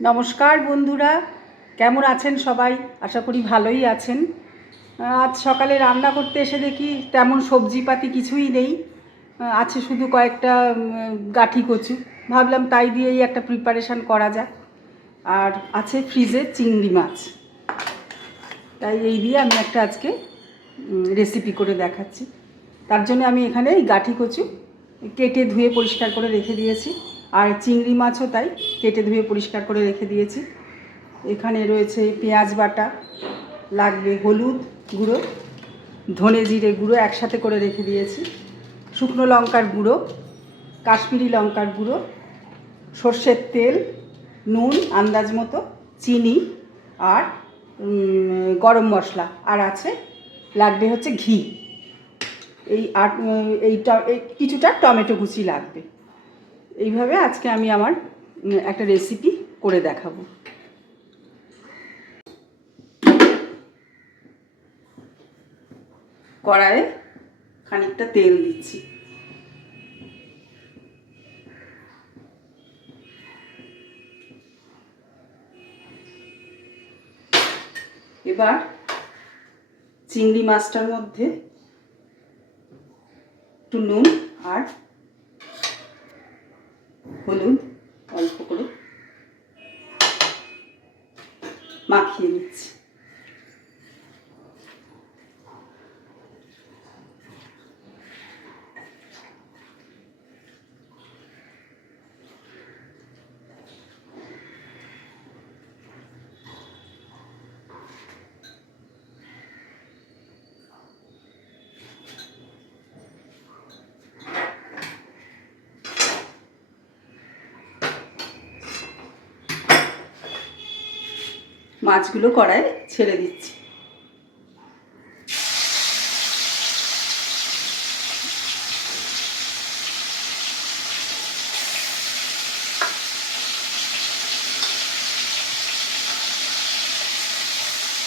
নমস্কার বন্ধুরা, কেমন আছেন সবাই? আশা করি ভালোই আছেন। আজ সকালে রান্না করতে এসে দেখি তেমন সবজিপাতি কিছুই নেই, আছে শুধু কয়েকটা গাঁঠি কচু। ভাবলাম তাই দিয়েই একটা প্রিপারেশান করা যাক। আর আছে ফ্রিজে চিংড়ি মাছ, তাই এই দিয়ে আমি একটা আজকে রেসিপি করে দেখাচ্ছি। তার জন্য আমি এখানে এই গাঁঠি কচু কেটে ধুয়ে পরিষ্কার করে রেখে দিয়েছি, আর চিংড়ি মাছও তাই কেটে ধুয়ে পরিষ্কার করে রেখে দিয়েছি। এখানে রয়েছে পেঁয়াজ বাটা, লাগবে হলুদ গুঁড়ো, ধনে জিরে গুঁড়ো একসাথে করে রেখে দিয়েছি, শুকনো লঙ্কার গুঁড়ো, কাশ্মীরি লঙ্কার গুঁড়ো, সর্ষের তেল, নুন আন্দাজ মতো, চিনি আর গরম মশলা, আর আছে লাগবে হচ্ছে ঘি। এই কিছুটা টমেটো কুচি লাগবে। এইভাবে আজকে আমি আমার একটা রেসিপি করে দেখাবো। কড়াইয়ে খানিকটা তেল দিচ্ছি। এবার চিংড়ি মাছটার মধ্যে একটু নুন আর হলুদ অল্প করে মাখিয়ে নিচ্ছি। মাছগুলো কড়াইয়ে ছেড়ে দিচ্ছি।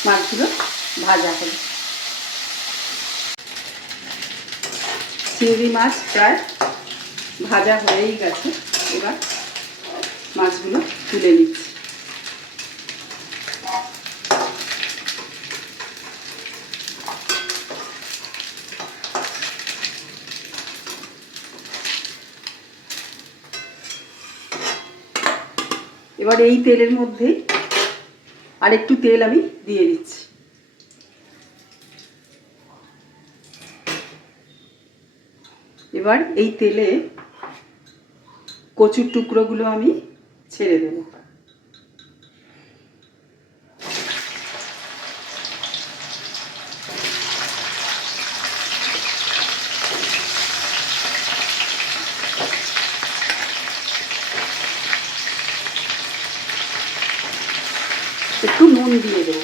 মাছগুলো ভাজা হলো। চিংড়ি মাছ প্রায় ভাজা হয়েই গেছে। এবার মাছগুলো তুলে নিচ্ছি। এবার এই তেলের মধ্যে আর একটু তেল আমি দিয়ে দিচ্ছি। এবার এই তেলে কচুর টুকরোগুলো আমি ছেড়ে দেব। একটু নুন দিয়ে দেবো।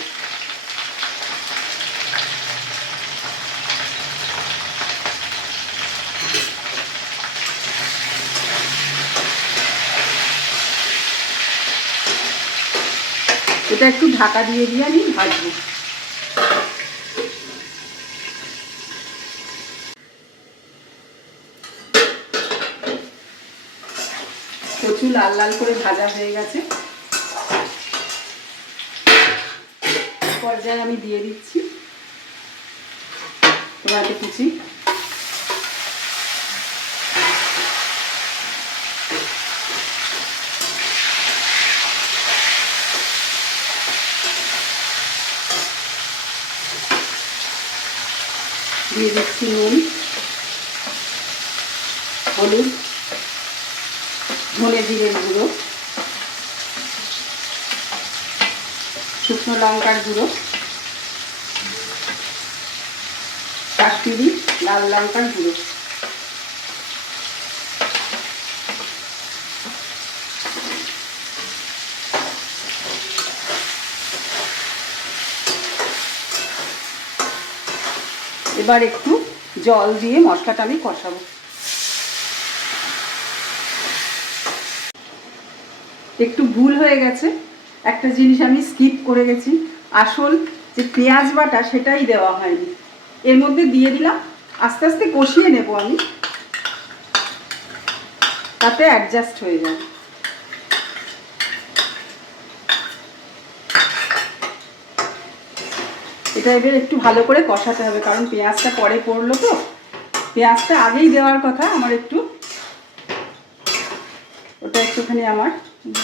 এটা একটু ঢাকা দিয়ে আমি ভাজবো। কচু লাল লাল করে ভাজা হয়ে গেছে। পর্যায়ে আমি দিয়ে দিচ্ছি টমেটো কুচি, দিয়ে দিচ্ছি নুন, হলুদ, ধনে জিরের গুঁড়ো, শুকনো লঙ্কার গুঁড়ো, কাশ্মীরি লাল লঙ্কার গুঁড়ো। এবার একটু জল দিয়ে মশলাটা আমি কষাবো। একটু ভুল হয়ে গেছে, একটা জিনিস আমি স্কিপ করে গেছি। আসল যে পেঁয়াজ বাটা সেটাই দেওয়া হয়নি, এর মধ্যে দিয়ে দিলাম। আস্তে আস্তে কষিয়ে নেব আমি, তাতে অ্যাডজাস্ট হয়ে যাবে। এটা এবার একটু ভালো করে কষাতে হবে, কারণ পেঁয়াজটা পরে পড়লো তো, পেঁয়াজটা আগেই দেওয়ার কথা আমার, ওটা একটুখানি আমার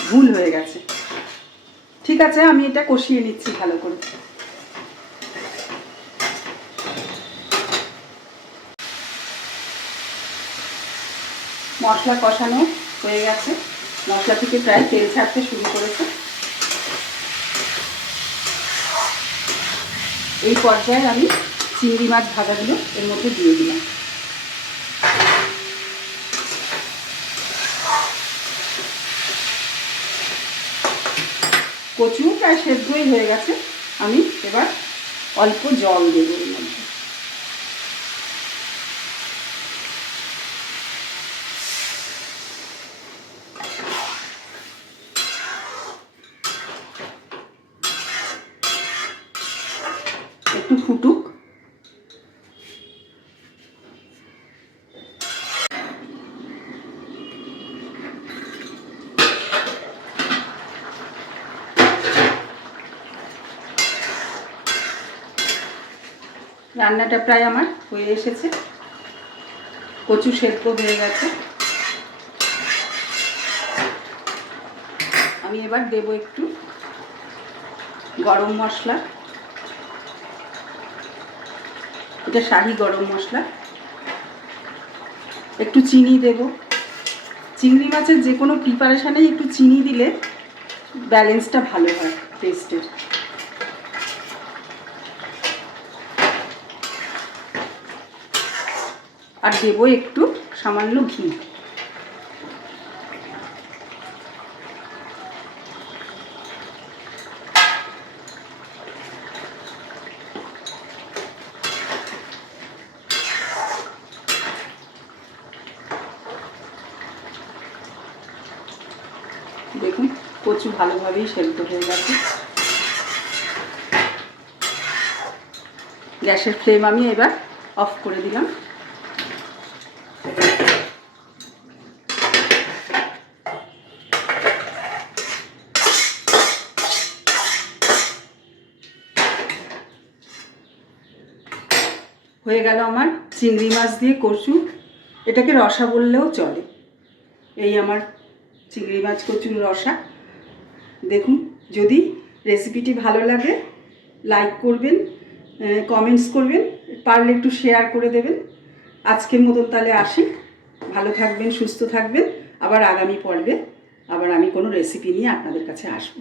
ভুল হয়ে গেছে। ঠিক আছে, আমি এটা কষিয়ে নিচ্ছি ভালো করে। মশলা কষানো হয়ে গেছে, মশলা থেকে প্রায় তেল ছাড়তে শুরু করেছে। এই পর্যায়ে আমি চিংড়ি মাছ ভাজাগুলো এর মধ্যে দিয়ে দিলাম। কচু প্রায় সেদ্ধই হয়ে গেছে, আমি এবার অল্প জল দেবো এর মধ্যে। একটু ফুটুক। রান্নাটা প্রায় আমার হয়ে এসেছে, কচু সেদ্ধ হয়ে গেছে। আমি এবার দেব একটু গরম মশলা, এটা শাহি গরম মশলা, একটু চিনি দেব। চিংড়ি মাছের যে কোনো প্রিপারেশানেই একটু চিনি দিলে ব্যালেন্সটা ভালো হয় টেস্টের। আর দেবো একটু সামান্য ঘি। দেখুন কচু ভালোভাবেই সেদ্ধ হয়ে গেছে। গ্যাসের ফ্লেম আমি এবার অফ করে দিলাম। হয়ে গেল আমার চিংড়ি মাছ দিয়ে কচু, এটাকে রসা বললেও চলে। এই আমার চিংড়ি মাছ কচুর রসা। দেখুন, যদি রেসিপিটি ভালো লাগে লাইক করবেন, কমেন্টস করবেন, পারলে একটু শেয়ার করে দেবেন। আজকের মতন তাহলে আসি, ভালো থাকবেন, সুস্থ থাকবেন। আবার আগামী পর্বে আবার আমি কোনো রেসিপি নিয়ে আপনাদের কাছে আসবো।